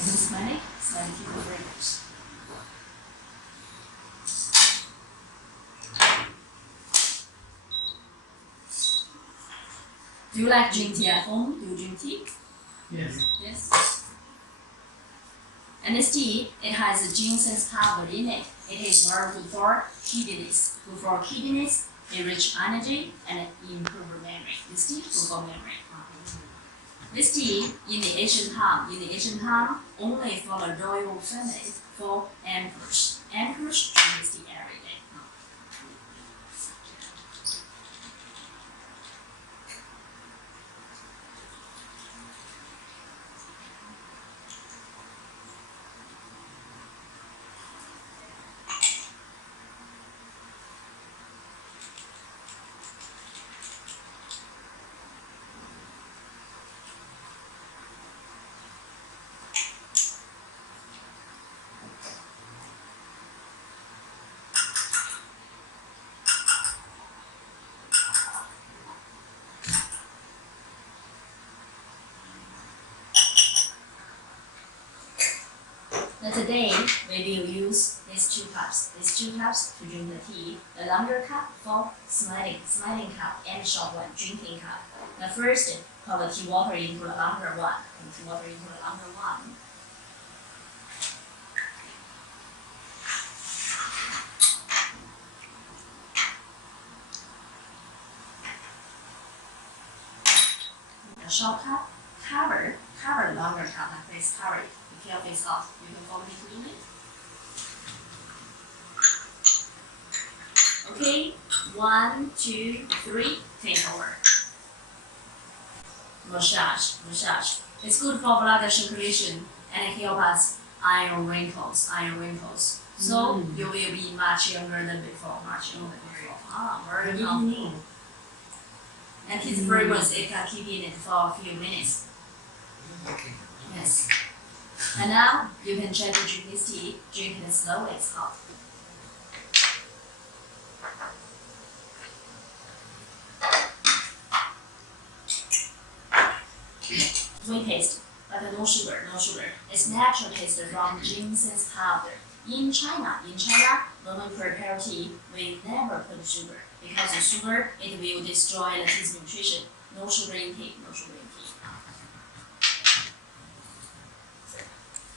Smelling people fragrance. Do you like drink tea at home? Do you drink tea? Yes. Yes. And this tea, it has a ginseng powder in it. It is very good for kidneys. Good for kidneys, it rich energy and improve memory. This tea good for memory. This tea in the ancient time, only for the royal family, for emperors. Emperors drink this tea every day. Now today, we will use these two cups to drink the tea. The longer cup for smelling cup, and short one, drinking cup. The first, pour the tea water into the longer one. The short cup, cover the longer cup like this, cover it. You can face off. You can follow me through it. Okay, 1, 2, 3, take over. Massage. It's good for blood circulation and help us iron wrinkles. So you will be much younger than before. Very helpful. And its fragrance, it can keep in it for a few minutes. Okay. Yes. And now you can try to drink this tea. Drink it slowly. It's hot. Sweet taste, but no sugar. It's natural taste from ginseng powder. In China, when we prepare tea, we never put sugar because the sugar it will destroy the tea's nutrition. No sugar intake.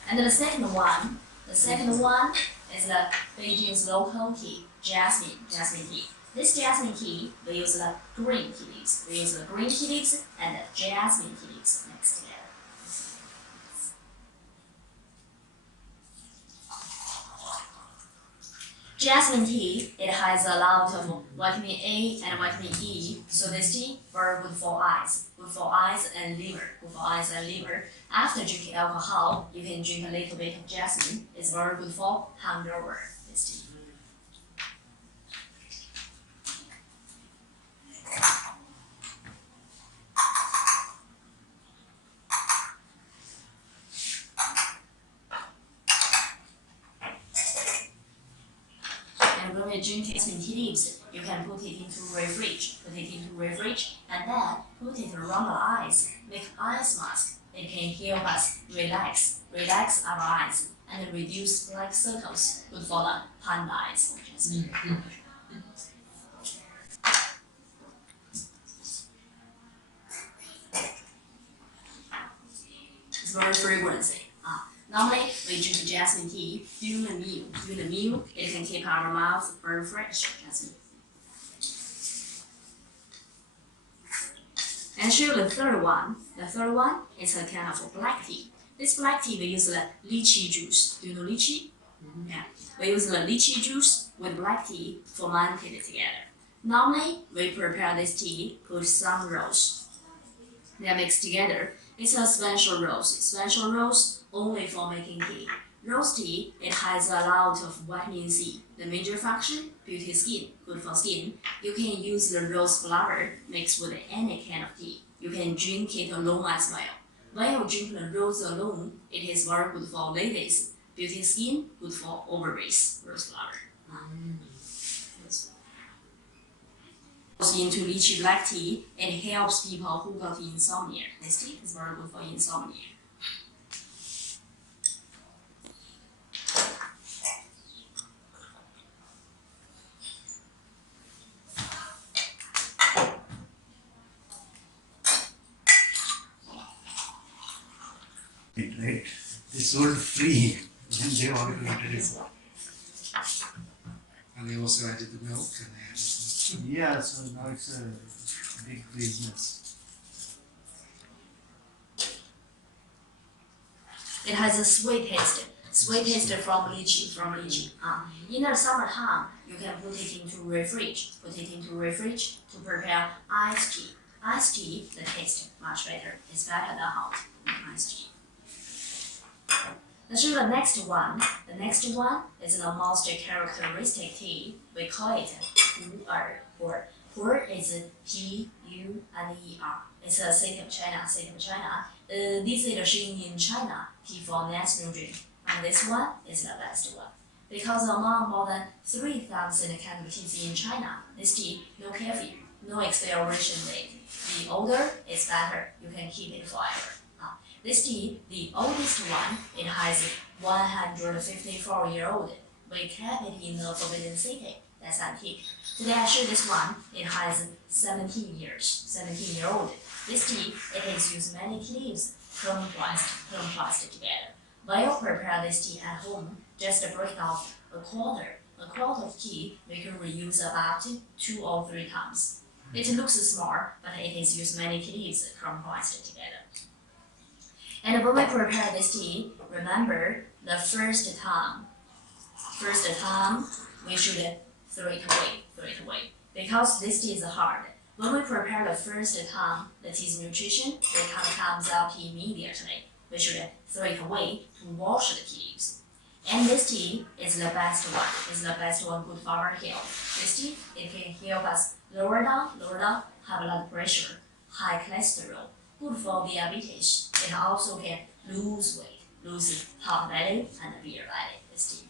And the second one is the Beijing's local tea, jasmine tea. This jasmine tea, we use the green tea leaves. And the jasmine tea leaves mixed together. Jasmine tea, it has a lot of vitamin A and vitamin E, so this tea very good for eyes and liver. After drinking alcohol, you can drink a little bit of jasmine. It's very good for hangover. This tea. And when we drink jasmine tea leaves, you can put it into refrige, and then put it around the eyes. Make ice mask. It can help us relax our eyes, and reduce black circles. Good for the panda eyes. It's very fragrant. Normally, we drink jasmine tea during the meal. It can keep our mouth very fresh. Jasmine. And show you the third one. The third one is a kind of black tea. This black tea we use the lychee juice. Do you know lychee? Yeah. We use the lychee juice with black tea fermented together. Normally, we prepare this tea, put some rose. They are mixed together. It's a special rose only for making tea. Rose tea, it has a lot of vitamin C. The major function, beauty skin, good for skin. You can use the rose flower mixed with any kind of tea. You can drink it alone as well. When you drink the rose alone, it is very good for ladies. Beauty skin, good for ovaries, rose flower. Into lychee black tea, it helps people who got insomnia. This tea is very good for insomnia. Right? They sold free when they ordered it. And they also added the milk and they added the... Yeah, so now it's a big business. It has a sweet taste. Sweet taste from lychee. In the summertime, you can put it into refrige. To prepare iced tea. Iced tea, the taste much better. It's better than hot iced tea. Let's show the next one. The next one is the most characteristic tea. We call it pu'er. Pu'er is P-U-N-E-R. It's a city of China. This is the in China, tea for national drink. And this one is the best one. Because among more than 3,000 kind of teas in China, this tea, no caffeine, no expiration date. The older is better. You can keep it forever. This tea, the oldest one, it has 154-year-old. We kept it in the Forbidden City. That's antique. Today I show this one. It has 17-year-old. This tea, it has used many tea leaves, chrome-plastic together. When you prepare this tea at home, just break off a quarter of tea, we can reuse about 2 or 3 times. It looks small, but it is used many tea leaves, chrome-plastic together. And when we prepare this tea, remember the first time we should throw it away. Because this tea is hard. When we prepare the first time, the tea's nutrition, it comes out immediately. We should throw it away to wash the tea leaves. And this tea is the best one good for our health. This tea, it can help us lower down high blood pressure, high cholesterol, good for diabetes. It also can lose weight, lose hot belly and beer belly. This tea.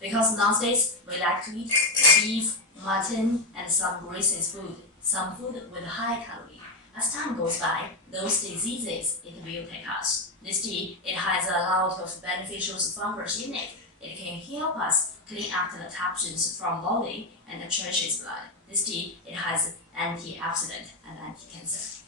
Because nowadays we like to eat beef, mutton, and some greasy food, some food with high calorie. As time goes by, those diseases it will take us. This tea, it has a lot of beneficial fungus in it. It can help us clean up the toxins from body and trashes blood. This tea, it has antioxidant and anti-cancer.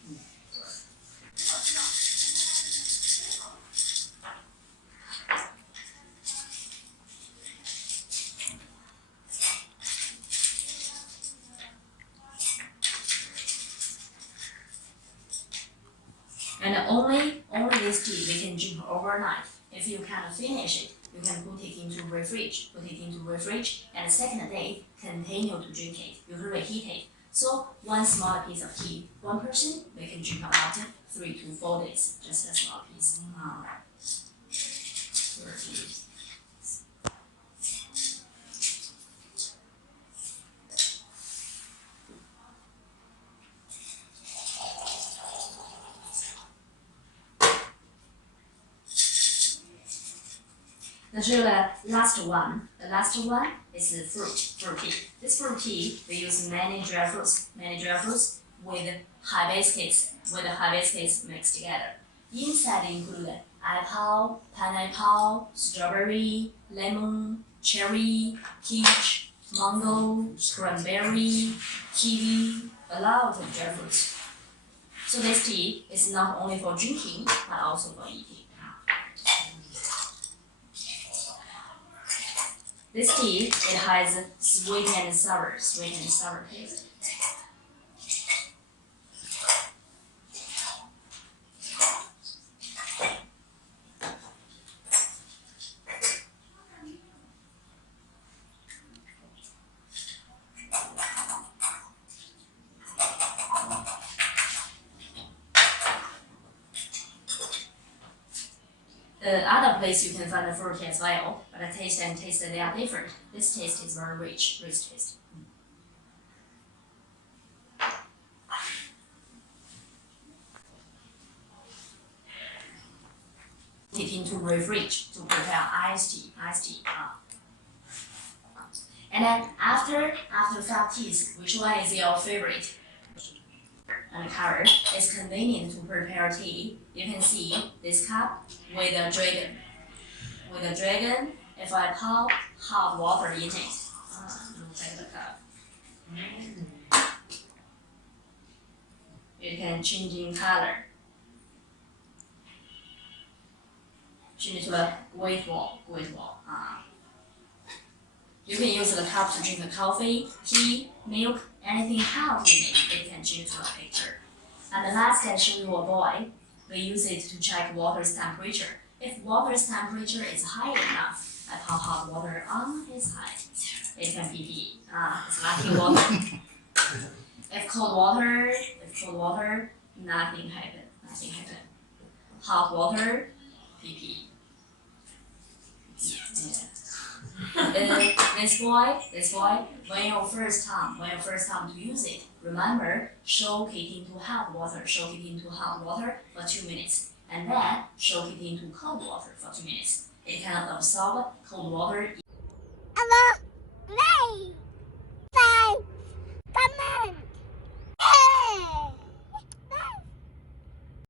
And only this tea we can drink overnight. If you cannot finish it, you can put it into refrige. And the second day, continue to drink it. You can reheat it. So one small piece of tea, one person, we can drink about 3 to 4 days. Just a small piece. Let's show the last one. The last one is the fruit tea. This fruit tea, we use many dry fruits with hibiscus mixed together. Inside include apple, pineapple, strawberry, lemon, cherry, peach, mango, cranberry, kiwi, a lot of dry fruits. So this tea is not only for drinking, but also for eating. This tea, it has sweet and sour taste. Other place you can find the fruit as well, but the taste they are different. This taste is very rich taste. Put it into refrige to prepare iced tea. And then after 5 teas, which one is your favorite? And the cover is convenient to prepare tea. You can see this cup with a dragon. If I pour hot water in it, take the cup. It can change in color. change it to the great wall. You can use the cup to drink the coffee, tea, milk, anything hot you need. It can change to the picture. And the last I show you a boy. We use it to check water's temperature. If water's temperature is high enough, I pour hot water on his head. It can pee. It's lucky water. If cold water, nothing happen. Hot water, pee. Yeah. This boy, when you first time to use it, remember, soak it into hot water for 2 minutes, and then soak it into cold water for 2 minutes. It can absorb cold water